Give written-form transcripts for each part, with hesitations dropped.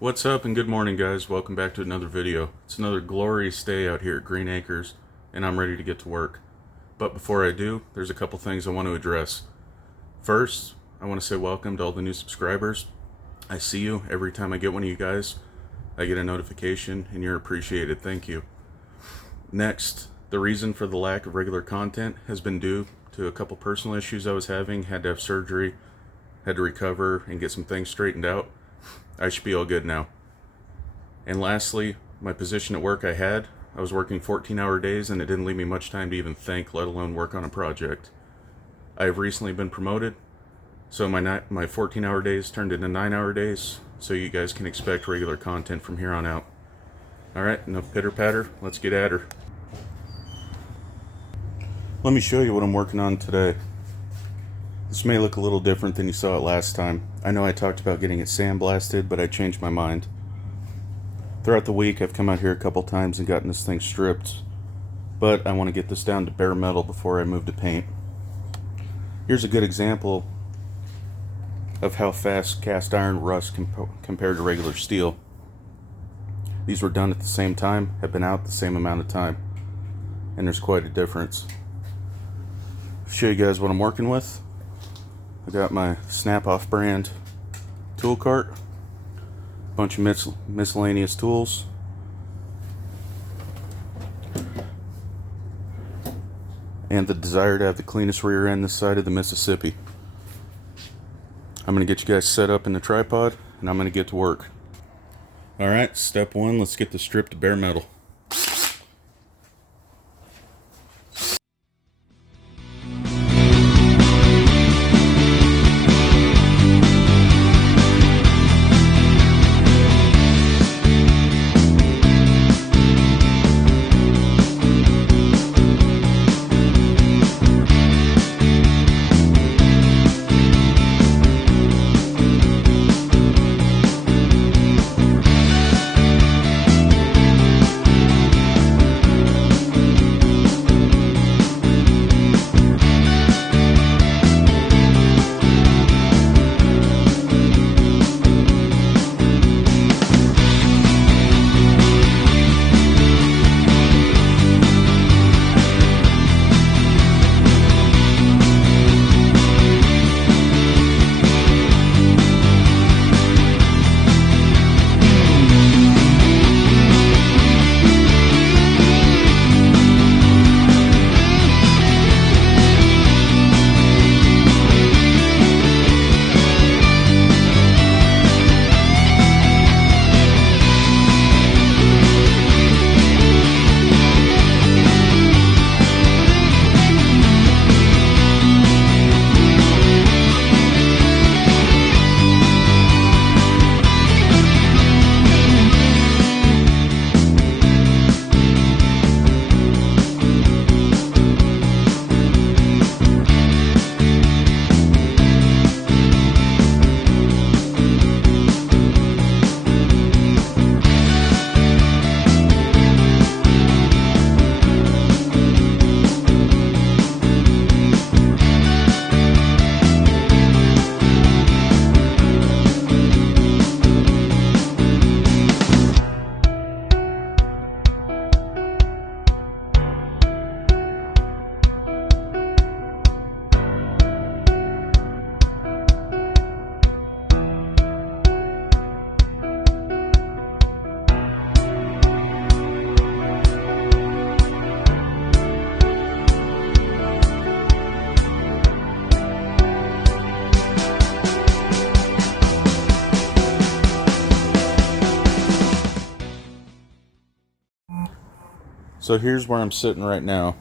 What's up and good morning, guys. Welcome back to another video. It's another glorious day out here at Green Acres and I'm ready to get to work. But before I do, there's a couple things I want to address. First, I want to say welcome to all the new subscribers. I see you every time I get one of you guys. I get a notification and you're appreciated. Thank you. Next, the reason for the lack of regular content has been due to a couple personal issues I was having. Had to have surgery, had to recover and get some things straightened out. I should be all good now. And lastly, my position at work I was working 14-hour days and it didn't leave me much time to even think, let alone work on a project. I have recently been promoted, so my 14-hour days turned into 9-hour days, so you guys can expect regular content from here on out. Alright, enough pitter patter, let's get at her. Let me show you what I'm working on today. This may look a little different than you saw it last time. I know I talked about getting it sandblasted, but I changed my mind. Throughout the week, I've come out here a couple times and gotten this thing stripped, but I want to get this down to bare metal before I move to paint. Here's a good example of how fast cast iron rusts compared to regular steel. These were done at the same time, have been out the same amount of time, and there's quite a difference. I'll show you guys what I'm working with. I got my Snap-Off brand tool cart, a bunch of miscellaneous tools, and the desire to have the cleanest rear end this side of the Mississippi. I'm going to get you guys set up in the tripod and I'm going to get to work. Alright, step one, let's get the strip to bare metal. So here's where I'm sitting right now.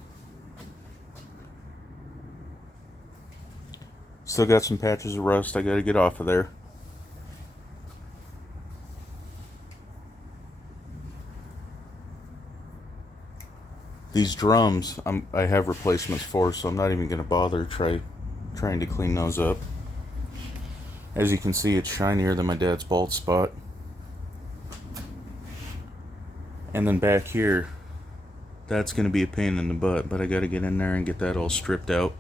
Still got some patches of rust I gotta get off of there. These drums I have replacements for, so I'm not even gonna bother trying to clean those up. As you can see, it's shinier than my dad's bald spot. And then back here, that's going to be a pain in the butt, but I got to get in there and get that all stripped out.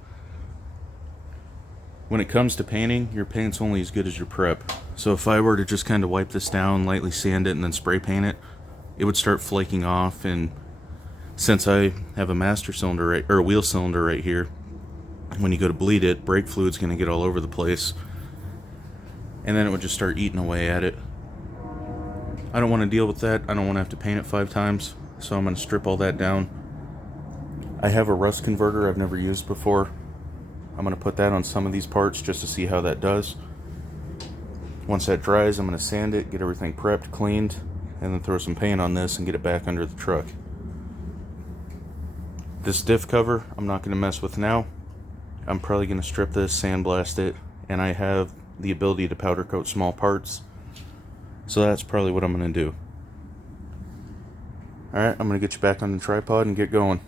When it comes to painting, your paint's only as good as your prep. So if I were to just kind of wipe this down, lightly sand it, and then spray paint it, it would start flaking off. And since I have a master cylinder or a wheel cylinder right here, when you go to bleed it, brake fluid's going to get all over the place, and then it would just start eating away at it. I don't want to deal with that. I don't want to have to paint it 5 times, so I'm going to strip all that down. I have a rust converter I've never used before. I'm going to put that on some of these parts just to see how that does. Once that dries, I'm going to sand it, get everything prepped, cleaned, and then throw some paint on this and get it back under the truck. This diff cover, I'm not going to mess with now. I'm probably going to strip this, sandblast it, and I have the ability to powder coat small parts. So that's probably what I'm going to do. Alright, I'm going to get you back on the tripod and get going.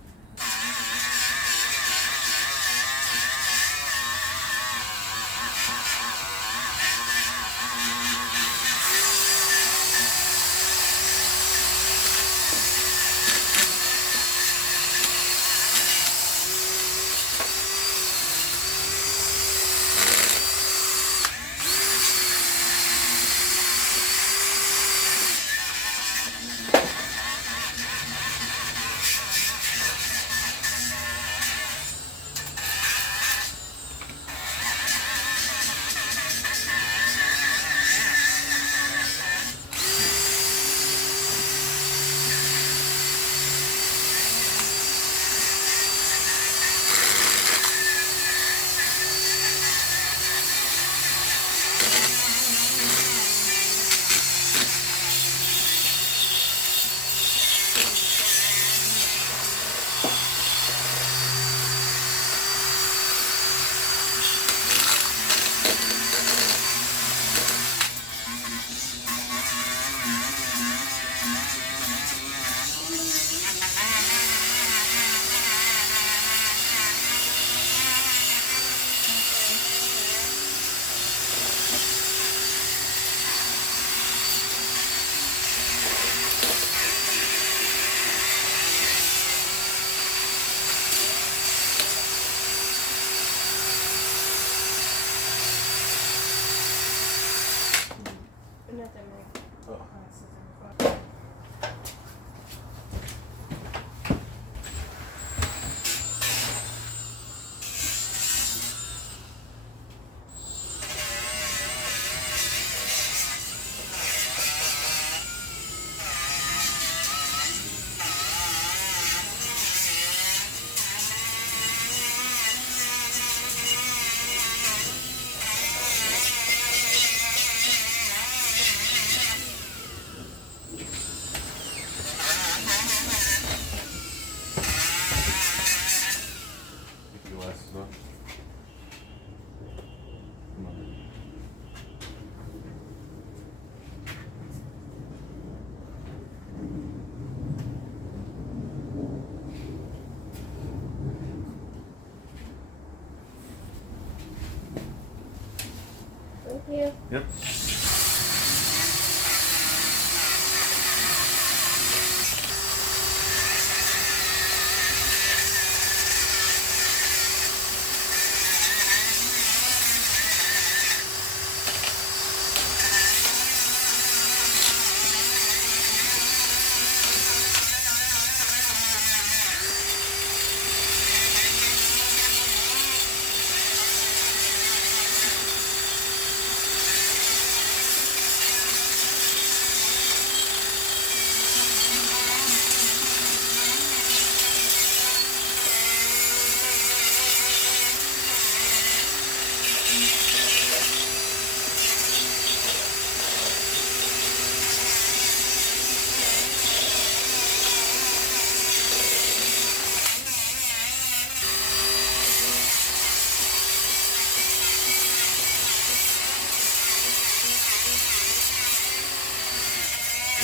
Thank you. Yep.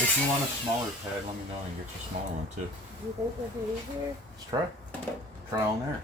If you want a smaller pad, let me know and get you a smaller one too. Do you think it'll be easier? Let's try. Try on there.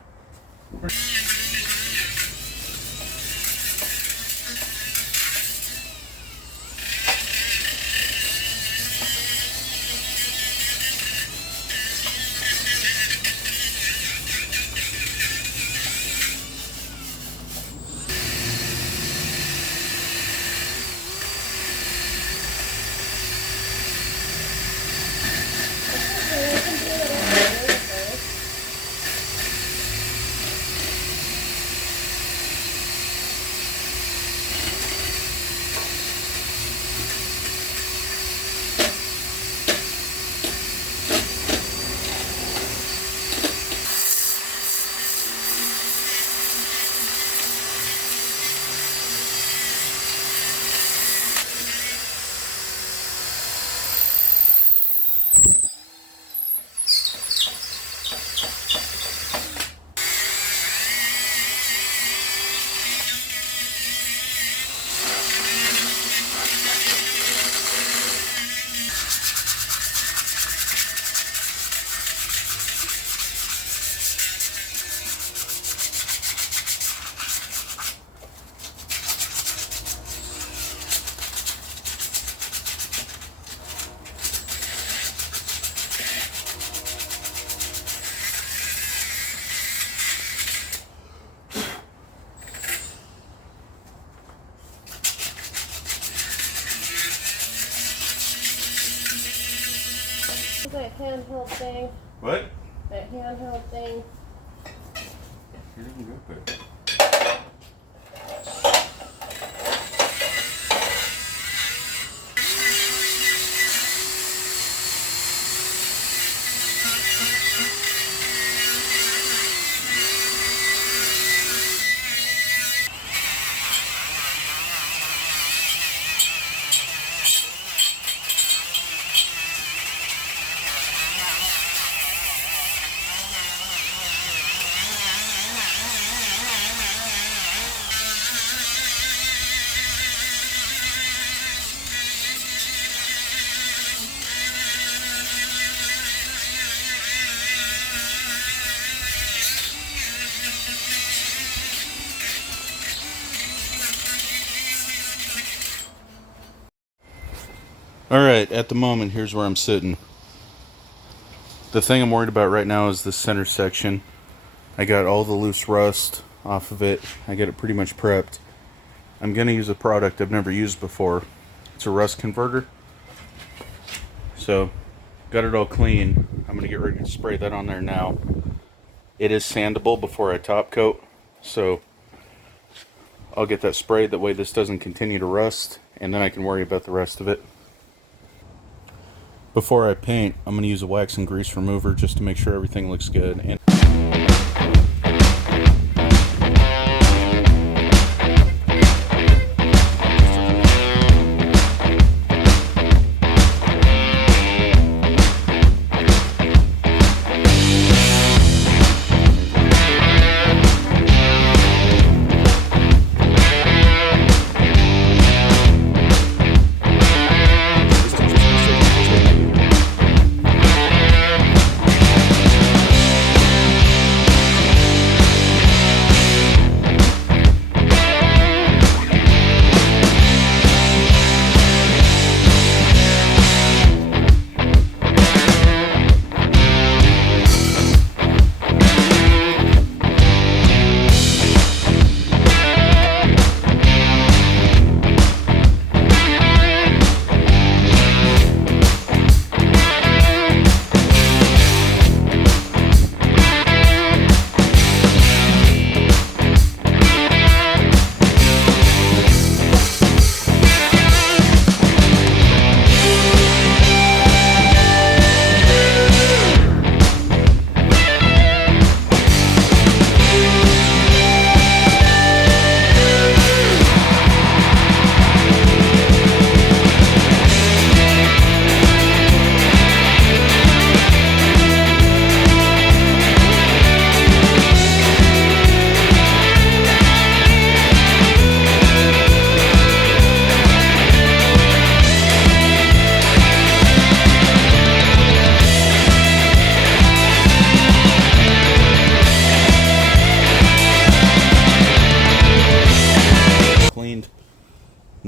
that handheld thing. What? That handheld thing. You didn't go there. Alright, at the moment, here's where I'm sitting. The thing I'm worried about right now is the center section. I got all the loose rust off of it. I got it pretty much prepped. I'm going to use a product I've never used before. It's a rust converter. So, got it all clean. I'm going to get ready to spray that on there now. It is sandable before I top coat, so I'll get that sprayed. That way this doesn't continue to rust, and then I can worry about the rest of it. Before I paint, I'm going to use a wax and grease remover just to make sure everything looks good. And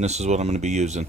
this is what I'm going to be using.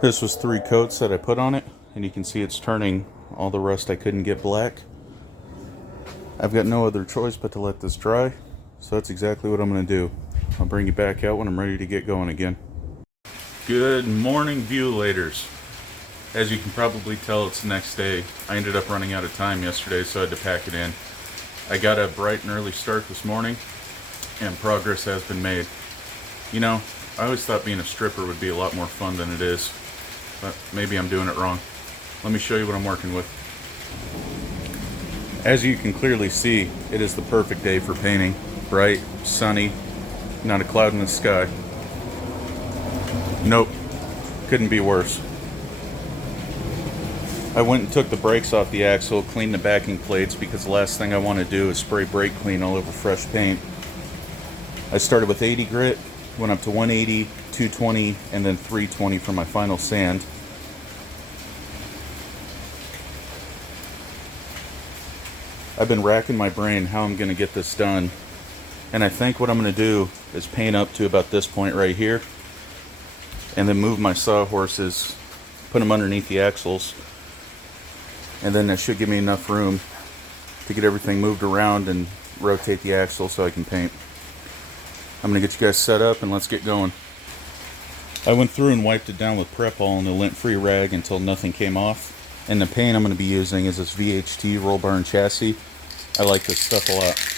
This was 3 coats that I put on it, and you can see it's turning all the rust I couldn't get black. I've got no other choice but to let this dry, so that's exactly what I'm going to do. I'll bring you back out when I'm ready to get going again. Good morning, view-laters. As you can probably tell, it's the next day. I ended up running out of time yesterday, so I had to pack it in. I got a bright and early start this morning, and progress has been made. You know, I always thought being a stripper would be a lot more fun than it is, but maybe I'm doing it wrong. Let me show you what I'm working with. As you can clearly see, it is the perfect day for painting. Bright, sunny, not a cloud in the sky. Nope, couldn't be worse. I went and took the brakes off the axle, cleaned the backing plates, because the last thing I want to do is spray brake clean all over fresh paint. I started with 80 grit, went up to 180, 220, and then 320 for my final sand. I've been racking my brain how I'm going to get this done, and I think what I'm going to do is paint up to about this point right here, and then move my sawhorses, put them underneath the axles, and then that should give me enough room to get everything moved around and rotate the axle so I can paint. I'm going to get you guys set up and let's get going. I went through and wiped it down with Prep-All and a lint-free rag until nothing came off. And the paint I'm going to be using is this VHT roll bar and chassis. I like this stuff a lot.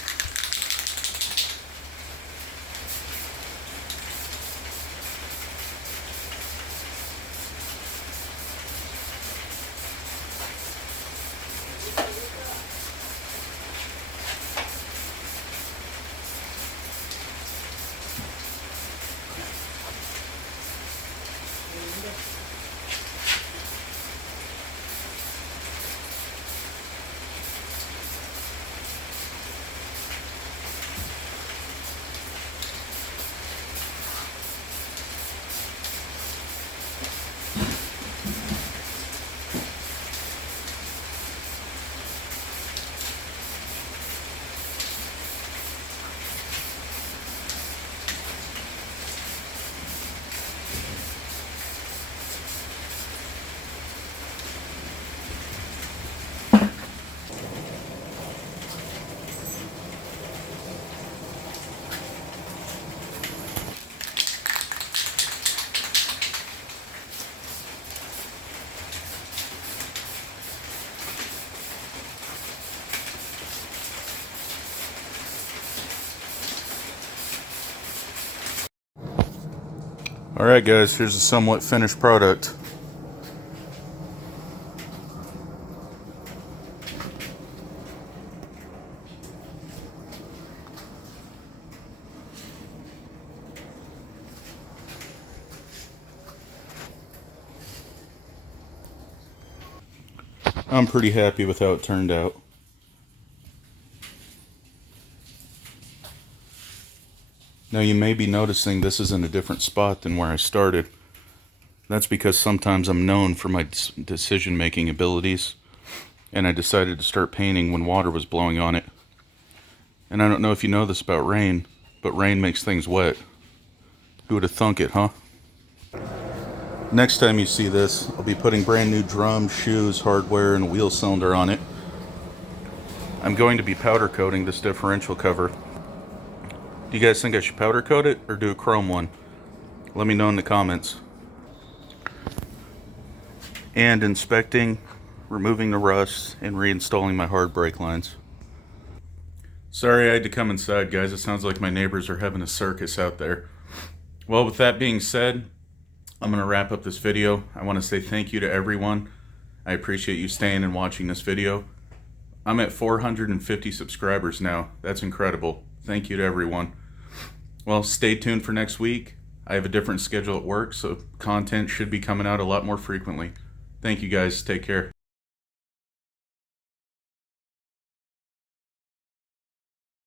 Alright guys, here's a somewhat finished product. I'm pretty happy with how it turned out. Now you may be noticing this is in a different spot than where I started. That's because sometimes I'm known for my decision-making abilities, and I decided to start painting when water was blowing on it. And I don't know if you know this about rain, but rain makes things wet. Who would have thunk it, huh? Next time you see this, I'll be putting brand new drums, shoes, hardware, and a wheel cylinder on it. I'm going to be powder coating this differential cover. Do you guys think I should powder coat it or do a chrome one? Let me know in the comments. And inspecting, removing the rust, and reinstalling my hard brake lines. Sorry I had to come inside, guys. It sounds like my neighbors are having a circus out there. Well, with that being said, I'm going to wrap up this video. I want to say thank you to everyone. I appreciate you staying and watching this video. I'm at 450 subscribers now. That's incredible. Thank you to everyone. Well, stay tuned for next week. I have a different schedule at work, so content should be coming out a lot more frequently. Thank you guys. Take care.